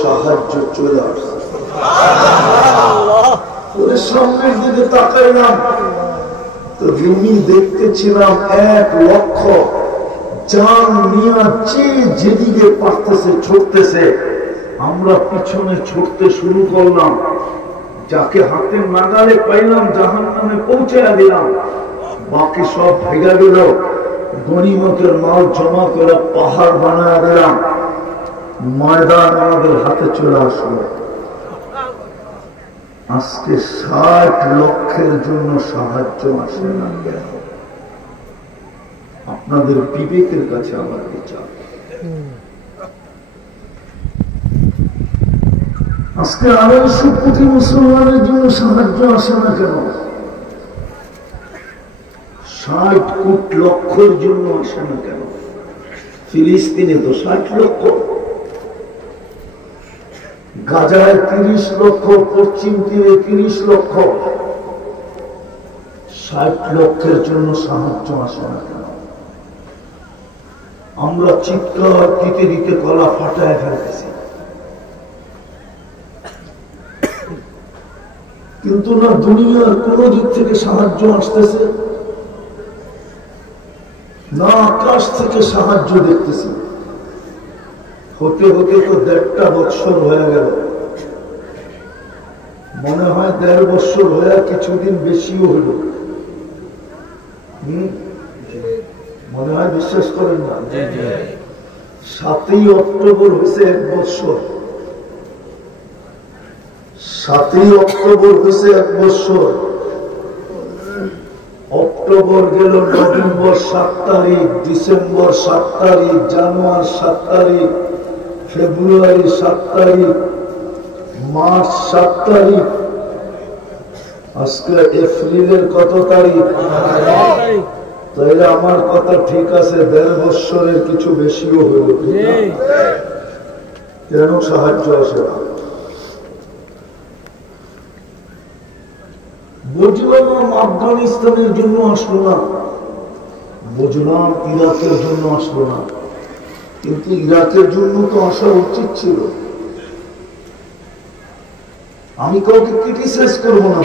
সাহায্য চলে আসছে। ওদের সামনের দিকে তাকাইলাম তো রুমি দেখতেছিলাম 1 লক্ষ জান নিয়া যেদিকে পারতেছে ছুটতেছে। আমরা পিছনে ছুটতে শুরু করলাম, যাকে হাতে নাগালে পাইলাম জাহান্নামে পৌঁছায়া দিলাম। বাকি সব ভেঙে গেল, গনিমতের মাল জমা করে পাহাড় বানায় দিলাম। ময়দান আমাদের হাতে চলে আসলো। আজকে 60 লক্ষের জন্য সাহায্য আসে না কেন? আপনাদের বিবেকের কাছে আমার বিচার। আজকে 250 কোটি মুসলমানের জন্য সাহায্য আসে না কেন? 60 কোটি লক্ষের জন্য আসে না কেন? ফিলিস্তিনে তো 60 লক্ষ, গাজায় 30 লক্ষ, পশ্চিম তীরে 30 লক্ষ। 60 লক্ষের জন্য সাহায্য আসে না কেন? আমরা চিৎকার দিতে দিতে গলা ফাটায় ফেলতেছি, কিন্তু না দুনিয়ার কোন দিক থেকে সাহায্য আসতেছে, না আকাশ থেকে সাহায্য দেখতেছি। হতে হতে তো 1.5 বছর হয়ে গেল, মনে হয় 1.5 বছর হয়ে কিছুদিন বেশিও হইল। মনে হয়, বিশ্বাস করেন না? 7ই অক্টোবর হয়েছে 1 বছর। 7ই অক্টোবর হয়েছে 1 বছর। অক্টোবর গেল, নভেম্বর 7 তারিখ, ডিসেম্বর 7 তারিখ, জানুয়ারি 7 তারিখ, ফেব্রুয়ারি 7 তারিখ, মার্চ 7 তারিখ, আজকে এপ্রিলের কত তারিখ? তাইলে আমার কথা ঠিক আছে, 1.5 বছরের কিছু বেশিও হইল। কেন সাহায্য আসে না? বুঝলাম আফগানিস্তানের জন্য আসলো না, বুঝলাম ইরাকের জন্য আসলো না, কিন্তু ইরাকের জন্য তো আসা উচিত ছিল। আমি কাউকে ক্রিটিসাইজ করবো না।